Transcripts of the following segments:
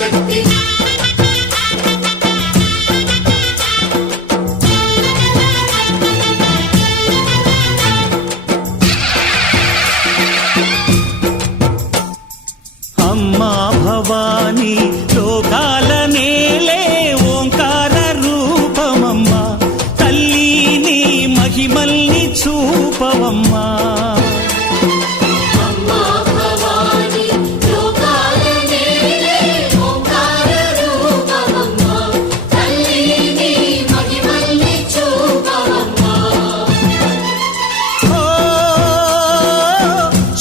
శక్తి అమ్మా భవాని లోకాల నేలే ఓంకార రూపమమ్మా తల్లి నీ మహిమల్ని చూపవమ్మా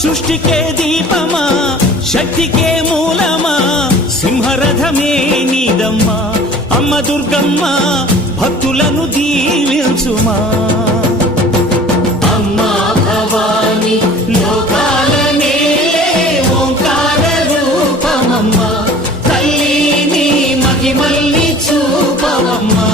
సృష్టికే దీపమా శక్తికే మూలమా సింహరథమే నీదమ్మా అమ్మ దుర్గమ్మ భక్తులను దీవించుమా అమ్మా భవాని లోకాల నేలే ఓంకార రూపమమ్మా తల్లి నీ మహిమల్ని చూపవమ్మా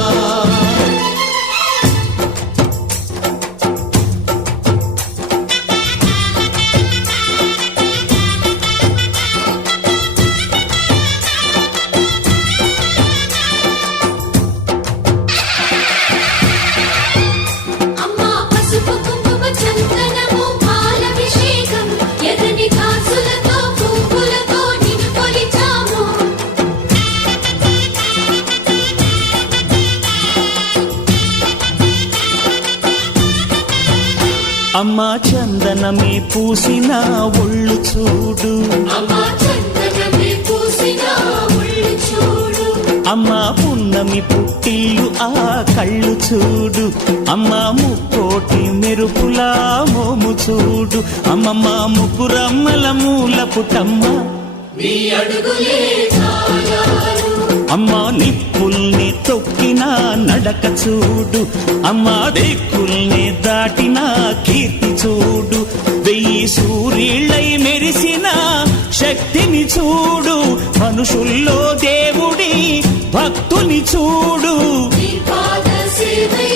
అమ్మా చందనమే పూసిన ఒళ్ళు చూడు అమ్మా పున్నమి పుట్టిల్లు ఆ కళ్ళు చూడు అమ్మా ముక్కోటి మెరుపులా మోము చూడు అమ్మమ్మ ముగ్గురమ్మల మూల పుటమ్మ అమ్మా నిప్పుల్ని తొక్కిన నడక చూడు అమ్మా దిక్కుల్ని దాటిన కీర్తి చూడు 1000 సూర్యుళ్ళై మెరిసిన శక్తిని చూడు మనుషుల్లో దేవుడి భక్తుని చూడు సేవై